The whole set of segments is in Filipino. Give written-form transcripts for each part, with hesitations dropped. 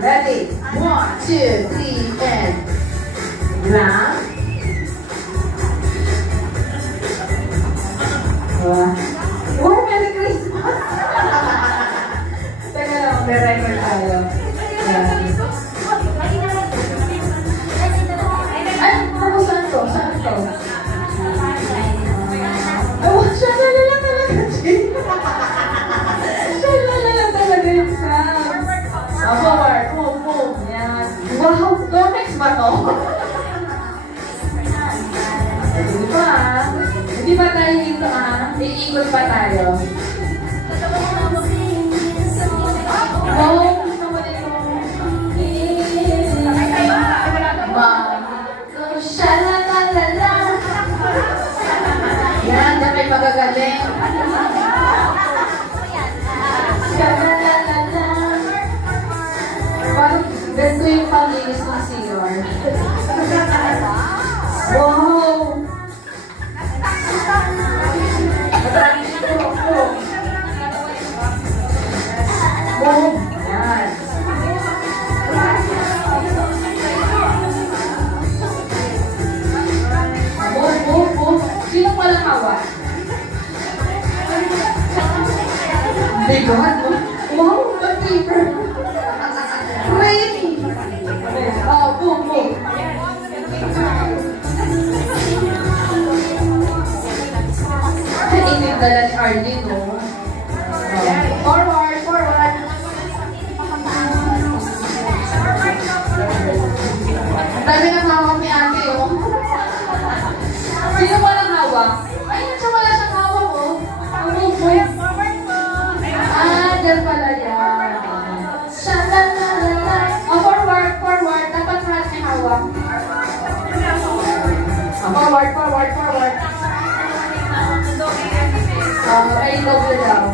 Ready? 1, 2, 3, and lang. Oh, Merry Christmas! Teka lang, may record tayo. Ay, ako saan to? Saan to? Ay, siya na lang talaga, Jay. Siya na lang talaga yung sound. Forward, move. Yan. Wow, Domex ba to? Hindi pa ah. Hindi ba tayo dito ah? Iikot pa tayo. Oh, gusto mo dito. Sha-la-la-la-la. Yan, na may magagaling. Sha-la-la-la-la. Parang ganito yung pang-inis ng CR. Wow! Wow! Yan. Move. Sino palang hawak? Bigot? Wow! The paper! Crazy! Oh, move. Inigdala ni Arlene, no? Forward! Dami na hawak ni ate, oh. Sino walang hawak? Ayun siya, wala siyang hawak, oh. Move. Ah, dyan pala yan. Sha-la-la-la-la. Oh, forward. Dapat lahat may hawak. Forward. Ay, double daw.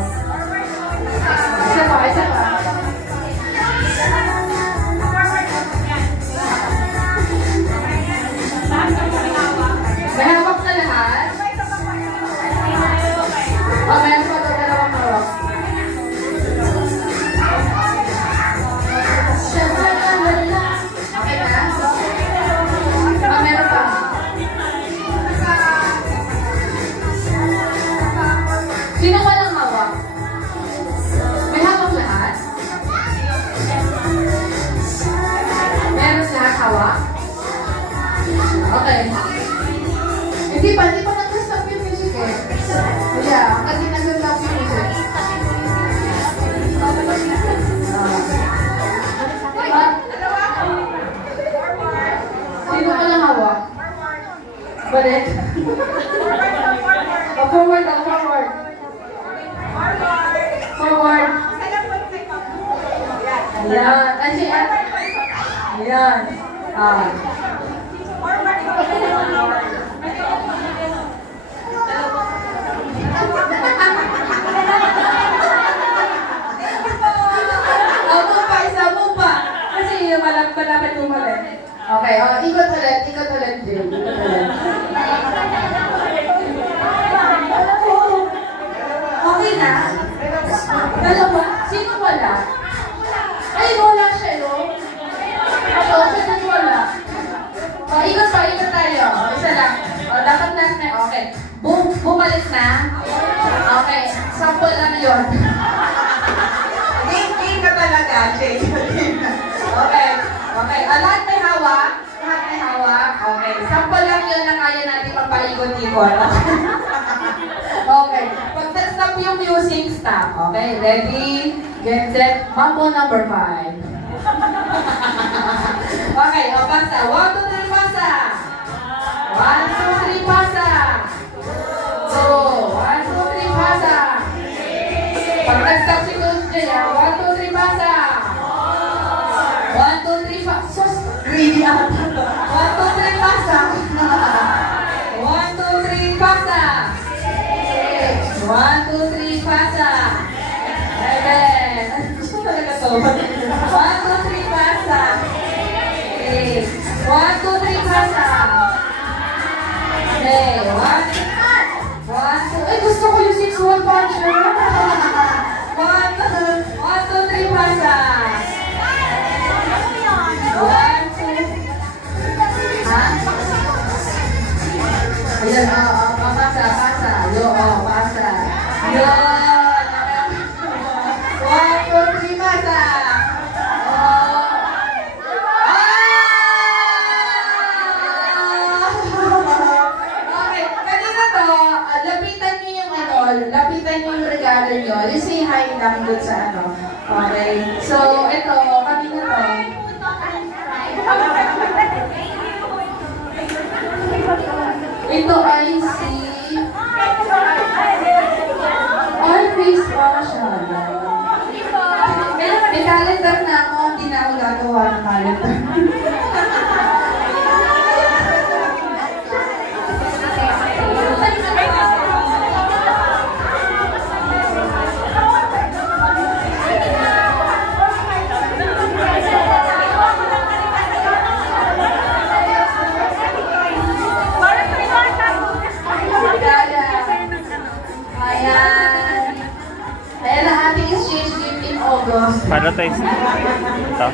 Isa pa. May hawak na lahat? Oh, meron pa ito, dalawang hawak. Okay na? Oh, meron pa. Sino walang hawak? May hawak lahat? Meron lahat hawak? Okay. Hindi pa nag-stop yung music eh. Yeah, kasi nag-stop yung music. Sino walang hawak? Balik? Forward. Ayan. Mo pa. Kasi malapit bumalik. Okay, ikot ulit, Jim. Okay na? Dalawa? Sino wala? Ay, wala siya, no? Siya din wala. Ikot tayo. Isa lang. Dapat last na. Okay. Bumalik na. Okay. Sample lang yun. Game ka talaga, Jay. Okay. Lahat may hawak. Okay. Sample lang yun na kaya natin papaikot-ikot. Okay. Pag stop yung music, stop. Okay. Ready? Get set. Mambo number 5. Okay. Pasa. 1, 2, 3, pasa. 1, 2, 3, pasa. Go. 1, 2, 3, pasa. Pag nag-stop si Coach Jay, 1, 2, 3, pasa. 1, 2, 3, pasa. Greedy ata. 1, 2, 3, pasa. 1, 2, 3, pasa. 1, 2, 3, pasa. 7. Gusto talaga to. 1, 2, 3, pasa. 8. 1, 2, 3, pasa. Okay, 1, 2. Ay, gusto ko yung 6-1 puncher. 1, 2, 3, pasa. One, two, three, masa! Okay, kanina to, lapitan nyo yung lapitan nyo yung regalo nyo. You say hi lang dun sa ano. Okay, so ito, kanina to. Ito ay si... All face wash siya. May calendar na ako, hindi na ako gagawa ng calendar. Ayan ang ating exchange gift in August. Paano tayo? Ito?